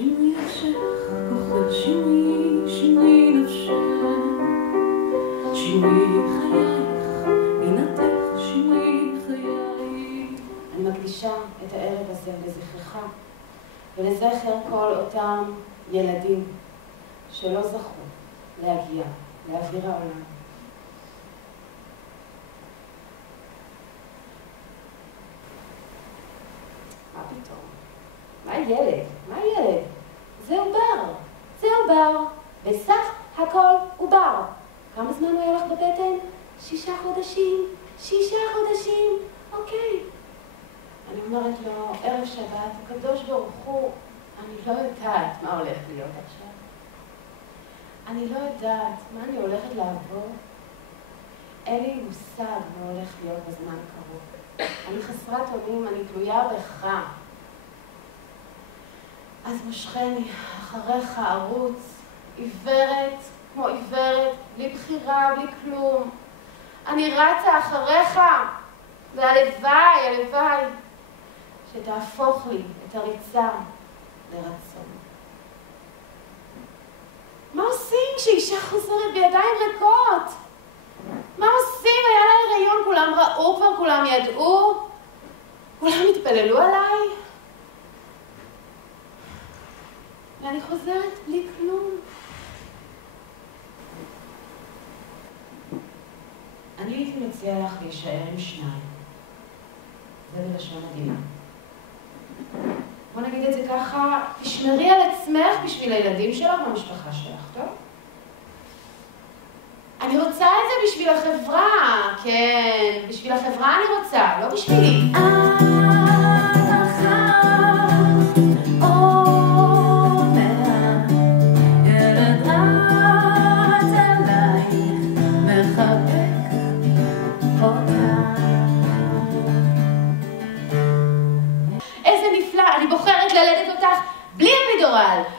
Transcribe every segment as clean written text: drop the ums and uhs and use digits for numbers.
שמרי נפשך, כוחך שמרי, שמרי נפשך, שמרי חייך, מינתך שמרי חייך. אני מקדישה את הערב הזה לזכרך ולזכר כל אותם ילדים שלא זכו להגיע לאוויר העולם. מה פתאום? מה ילד? מה ילד? זה עובר. זה עובר. בסך הכל עובר. כמה זמן הוא היה לך בבטן? 6 חודשים. 6 חודשים. אוקיי. אני אומרת לו, ערב שבת, הקדוש ברוך הוא, אני לא יודעת מה הולך להיות עכשיו. אני לא יודעת מה אני הולכת לעבור. אין לי מושג מה הולך להיות בזמן קרוב. אני חסרת אונים, אני תלויה בך. אז מושכני אחריך ערוץ, עיוורת, כמו עיוורת, בלי בחירה, בלי כלום. אני רצה אחריך, והלוואי, הלוואי, שתהפוך לי את הריצה לרצון. מה עושים כשאישה חוזרת בידיים ריקות? מה עושים? היה לה הריון, כולם ראו כבר, כולם ידעו, כולם התפללו עליי. ואני חוזרת בלי כלום. אני הייתי מציעה לך להישאר עם 2. זה בלשון עדינה. בוא נגיד את זה ככה, תשמרי על עצמך בשביל הילדים שלך והמשפחה שלך, טוב? אני רוצה את זה בשביל החברה, כן, בשביל החברה אני רוצה, לא בשבילי.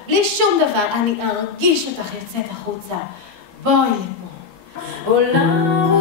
בלי שום דבר, אני ארגיש אותך יוצאת החוצה. בואי לפה. עולם